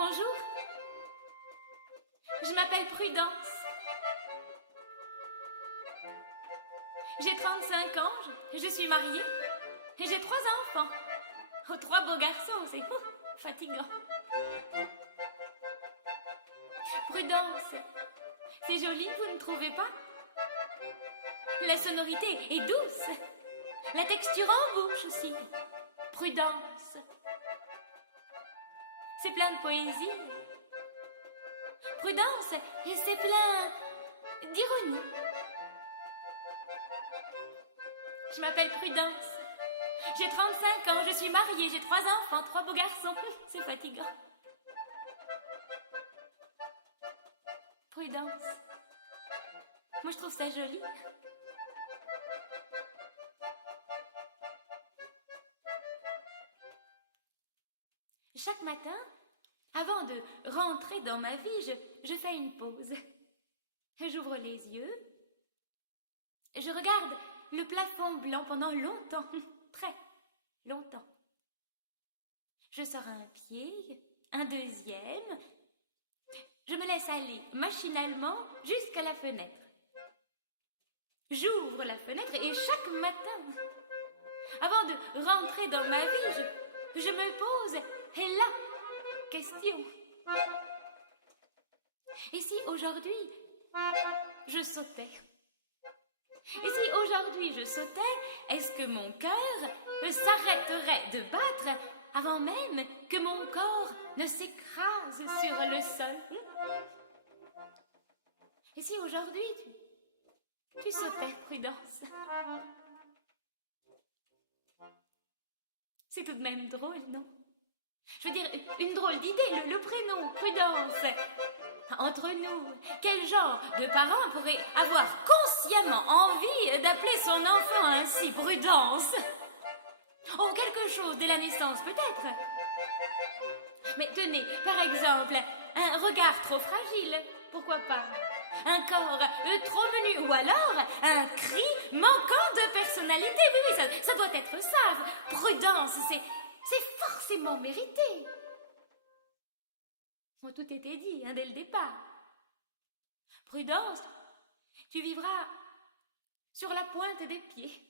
Bonjour, je m'appelle Prudence. J'ai 35 ans, je suis mariée et j'ai 3 enfants. Oh, 3 beaux garçons, c'est fatigant. Prudence, c'est joli, vous ne trouvez pas? La sonorité est douce, la texture en bouche aussi. Prudence, c'est plein de poésie. Prudence, et c'est plein d'ironie. Je m'appelle Prudence. J'ai 35 ans, je suis mariée, j'ai 3 enfants, 3 beaux garçons. C'est fatigant. Prudence. Moi, je trouve ça joli. Chaque matin, avant de rentrer dans ma vie, je fais une pause. J'ouvre les yeux. Je regarde le plafond blanc pendant longtemps, très longtemps. Je sors un pied, un deuxième. Je me laisse aller machinalement jusqu'à la fenêtre. J'ouvre la fenêtre et chaque matin, avant de rentrer dans ma vie, je me pose la question. Et si aujourd'hui, je sautais? Et si aujourd'hui je sautais, est-ce que mon cœur s'arrêterait de battre avant même que mon corps ne s'écrase sur le sol? Et si aujourd'hui tu sautais, Prudence? C'est tout de même drôle, non? Je veux dire, une drôle d'idée, le prénom, Prudence. Entre nous, quel genre de parent pourrait avoir consciemment envie d'appeler son enfant ainsi, Prudence? Oh, quelque chose dès la naissance, peut-être. Mais tenez, par exemple, un regard trop fragile, pourquoi pas? Un corps trop menu, ou alors un cri manquant de personnalité. Oui, ça doit être ça. Prudence, c'est forcément mérité. Bon, tout était dit, dès le départ. Prudence, tu vivras sur la pointe des pieds,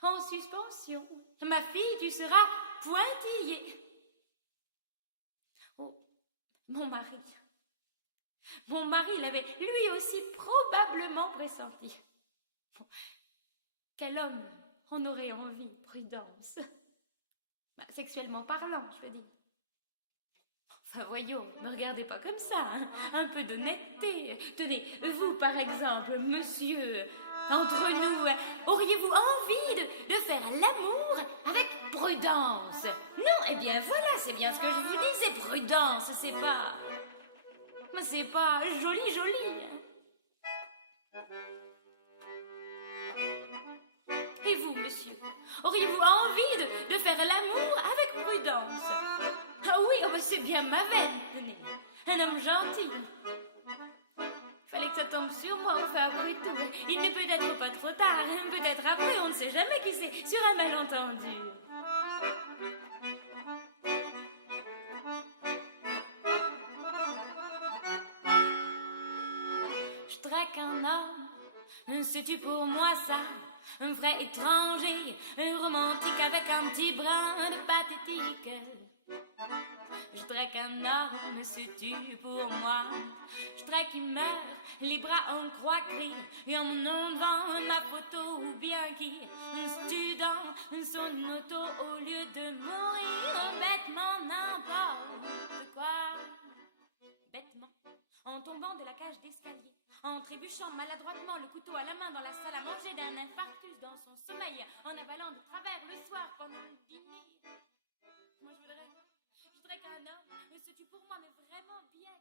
en suspension. Ma fille, tu seras pointillée. Oh, mon mari l'avait lui aussi probablement pressenti. Bon, quel homme en aurait envie, Prudence? Sexuellement parlant, je veux dire. Enfin, voyons, ne regardez pas comme ça, un peu d'honnêteté. Tenez, vous, par exemple, monsieur, entre nous, auriez-vous envie de faire l'amour avec Prudence? Non, eh bien voilà, c'est bien ce que je vous disais, Prudence, c'est pas joli. Et vous, monsieur, auriez-vous envie de faire l'amour avec Prudence? Ah oui, c'est bien ma veine, tenez, un homme gentil. Fallait que ça tombe sur moi, enfin après tout, il n'est peut-être pas trop tard, peut-être après, on ne sait jamais qui c'est, sur un malentendu. Je drague un homme, sais-tu pour moi ça? Un vrai étranger, un romantique avec un petit brin de pathétique. Je drague un homme, sais-tu pour moi? Je drague qui meurt, les bras en croix gris, et en mon nom devant ma photo, ou bien qui se tue dans son auto au lieu de mourir bêtement, n'importe quoi. Bêtement, en tombant de la cage d'escalier, en trébuchant maladroitement le couteau à la main dans la salle à manger d'un infarctus dans son sommeil, en avalant de travers le soir pendant le dîner. Moi je voudrais qu'un homme se tue pour moi, mais vraiment bien.